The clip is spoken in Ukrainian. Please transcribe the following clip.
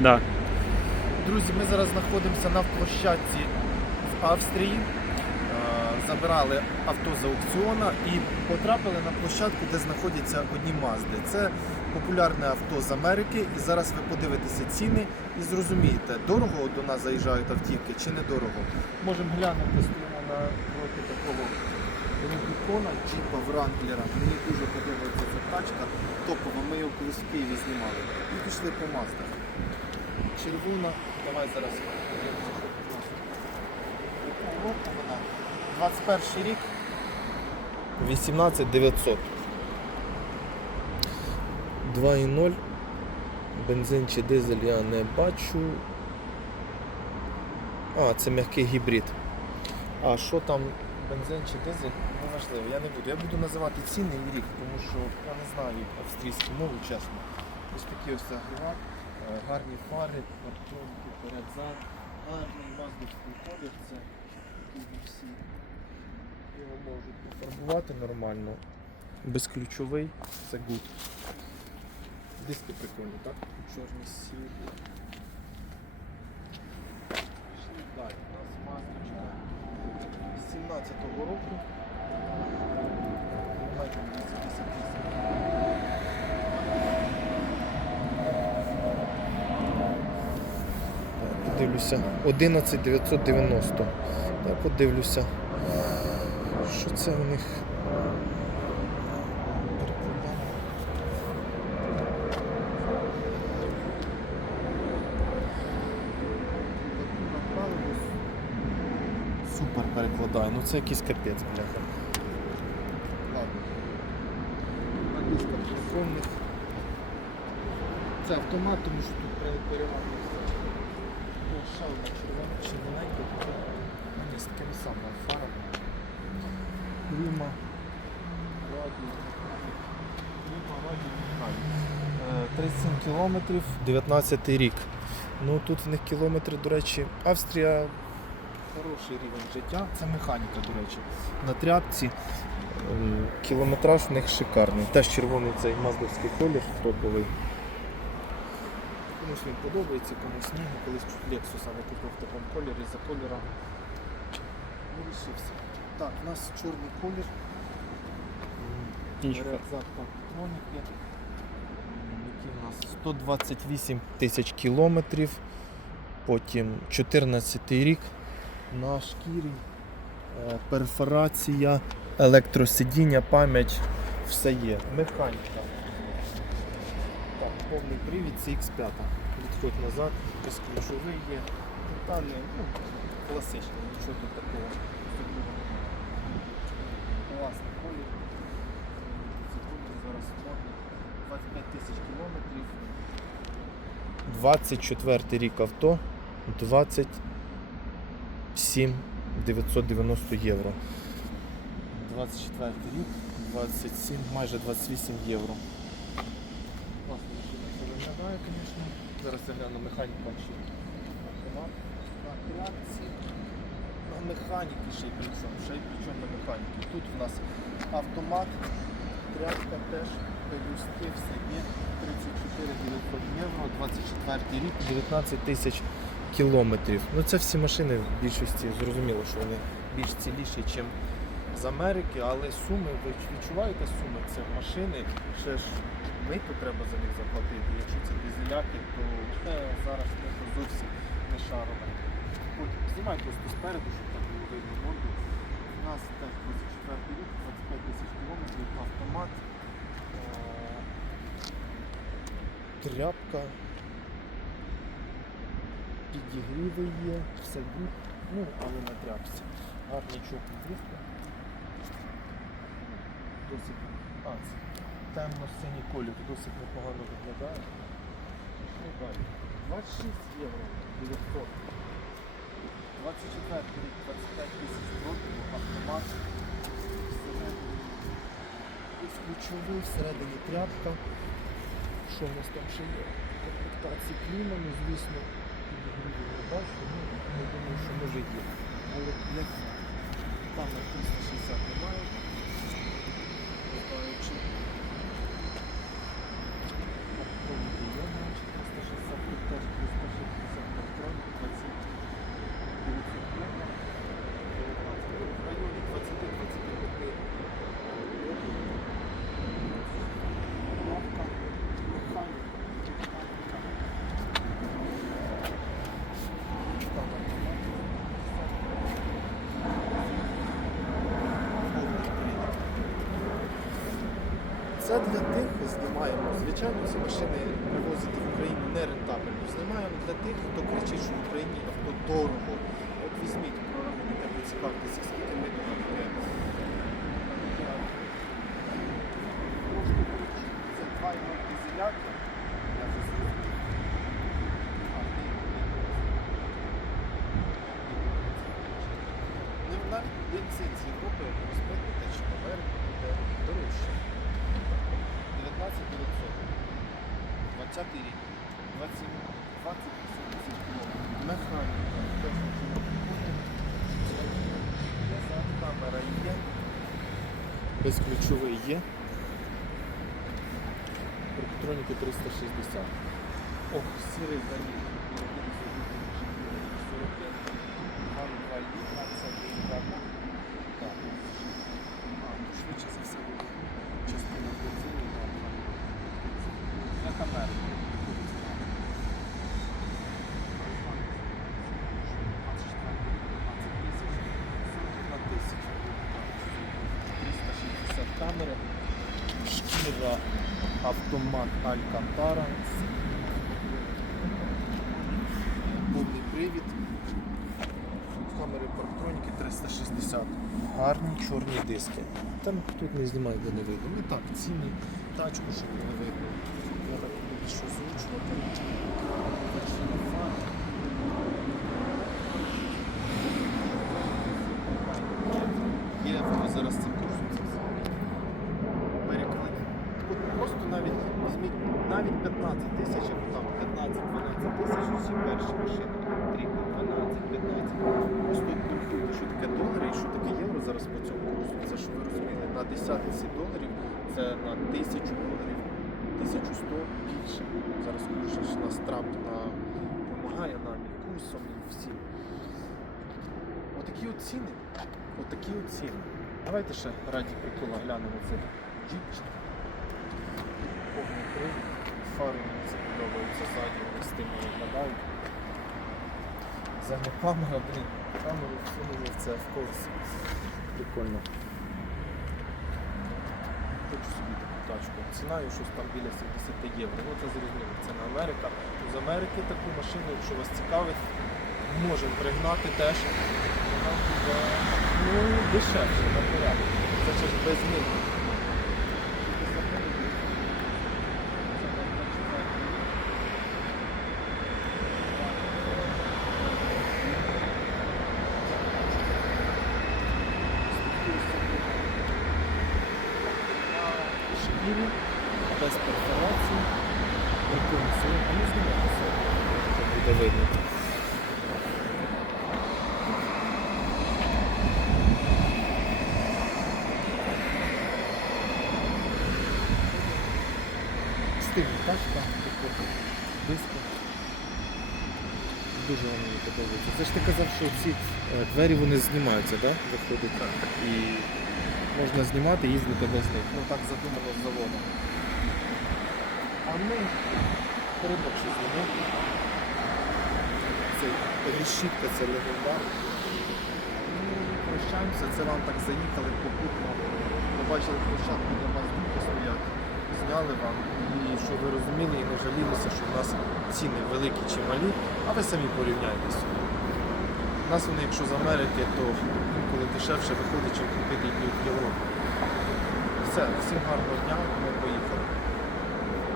Да. Друзі, ми зараз знаходимося на площадці в Австрії. Е, Забирали авто з аукціона і потрапили на площадку, де знаходяться одні Мазди. Це популярне авто з Америки. І зараз ви подивитеся ціни і зрозумієте, дорого до нас заїжджають автівки чи недорого. Можемо глянути, стоїмо на проти такого Рубікона, Джіпа Вранглера. Мені дуже подобається ця тачка. Топова, ми його колись в Києві знімали. І пішли по Маздах. Червона, давай зараз. подивимося, що тут у нас. Вона? 21 рік. 18 900. 2,0. Бензин чи дизель я не бачу. А, це м'який гібрид. А що там бензин чи дизель? Неважливо, я не буду. Я буду називати ціни і рік, тому що я не знаю австрійську мову, чесно. Ось такі ось е, гарні фари, парктроники, перед зад, гарний це такий всі його можуть пофарбувати нормально. Безключовий, це гуд. Диски прикольні, так? Чорні сірі. Пішли далі. У нас маздочка 17-го року. 288. Так, Подивлюся. 11 990. Так, подивлюся. Що це у них? Супер перекладаю. Ну це якийсь капець, бляха. Це автомат, тому що тут переривати одна червона, червоненька, така. Ну, ні, з такими самими фарами. Кліма. Радіо. Кліма, радіо, механіка. Е, 37 кілометрів, 19 рік. Ну тут в них кілометри, до речі, Австрія хороший рівень життя. Це механіка, до речі. На тряпці е, кілометраж в них шикарний. Теж червоний цей маздовський колір топовий. Комусь він подобається, комусь ні. Колись чуть саме купив в такому кольорі за кольором. Вирішився. Так, у нас чорний колір. Які у нас 128 тисяч кілометрів. Потім 14 рік на шкірі. Е, Перфорація, електросидіння, пам'ять, все є. Механіка. Повний привід CX5. Відходь назад, безключовий є. Деталі, ну, класичні, нічого тут такого. Класний колір. Зараз модний. 25 тисяч кілометрів. 24 рік авто. 27 990 євро. 24 рік, 27, майже 28 євро. Класно машина це виглядає, звісно. Зараз я гляну чи автомат. На механіки ще й причому, ще й причому механіки. Тут в нас автомат, тряпка теж, пелюстки, все є. 34 900 євро, 24 рік, 19 тисяч кілометрів. Ну це всі машини в більшості зрозуміло, що вони більш ціліші, ніж з Америки, але суми, ви відчуваєте суми? Це машини, ще ж мито треба за них заплатити. Якщо це дизеляки, то це зараз це зовсім не шарове. Потім знімай просто спереду, щоб так було видно морду. У нас теж 24 рік, 25 тисяч кілометрів, автомат, е, тряпка, підігріви є, все гуд, ну, але на тряпці. Гарний чорний диски. Досить а, темно-синій колір, досить непогано виглядає. Пішли далі. 26 євро 900. 24 рік, 25 тисяч років, автомат. Ключовий, всередині тряпка. Що в нас там ще є? Комплектації кліма, ну звісно, не бачу, ну, думаю, що може є. Але як там на 360 немає. Не знаю, чи Автомобіль є, значить, 360 тут теж плюс для тих знімаємо. Звичайно, ці машини привозити в Україну не рентабельно. Знімаємо для тих, хто кричить, що в Україні авто дорого. От візьміть, прорахуйте, поцікавтеся, скільки ми до нас. Це два дизеляки. Я вже зрозумів. А, ти- Ну, навіть бензин з Європи розпитати, чи в Америку буде дорожче. 19 900. 20 рік. 20 20 80 км. Механіка. Назад камера є. Безключовий є. Електроніки 360. Ох, сірий замір. 45. Ван 2 літра, це приємно. Так. А, ну швидше за все буде частина бензину. Камери. камери. Шкіра автомат Алькантара. Повний привід. Камери парктроніки 360. Гарні чорні диски. Там тут не знімай, де не видно. Ну так, ціни, тачку, щоб не видно. Що озвучувати. Є, зараз цим користується. Переклик. Просто навіть візьміть навіть 15 тисяч, або там 15-12 тисяч всі перші машини. Трійка 12, 15. Просто що таке долари і що таке євро зараз по цьому курсу. Це що ви розуміли, на 10 доларів це на 1000 доларів, 1100 більше. Зараз курс ж нас Трамп на, допомагає нам і курсом, і всім. Отакі от ціни. Отакі от ціни. Давайте ще раді прикола глянемо цей джіпчик. Повний привід. Фари мені це подобаються ззаді, вони стильно виглядають. Задня камера, блін, камеру всунули в це в колесі. Прикольно. Хочу собі таку тачку. Ціна є щось там біля 70 євро. Ну це зрозуміло, це не Америка. З Америки таку машину, якщо вас цікавить, можемо пригнати теж. Ну, дешевше на порядок. Це ж без мін. Шкірі, без перфорації, сьогодні, а не зніматися, щоб буде видно. Стильна тачка, диски. Дуже вони мені подобаються. Це ж ти казав, що ці е, двері вони знімаються, так? Виходить так. І можна знімати і їздити без них. Ну так задумано з заводу. А ми передок ще зробили. Це решітка, це легендар. Ну, Прощаємося, це вам так заїхали попутно. Побачили площадку, де вас думки стоять. Зняли вам. І що ви розуміли і не жалілися, що в нас ціни великі чи малі, а ви самі порівняйте собі. Нас вони, якщо з Америки, то коли дешевше виходить, чим купити в Європі. Все, всім гарного дня, ми поїхали.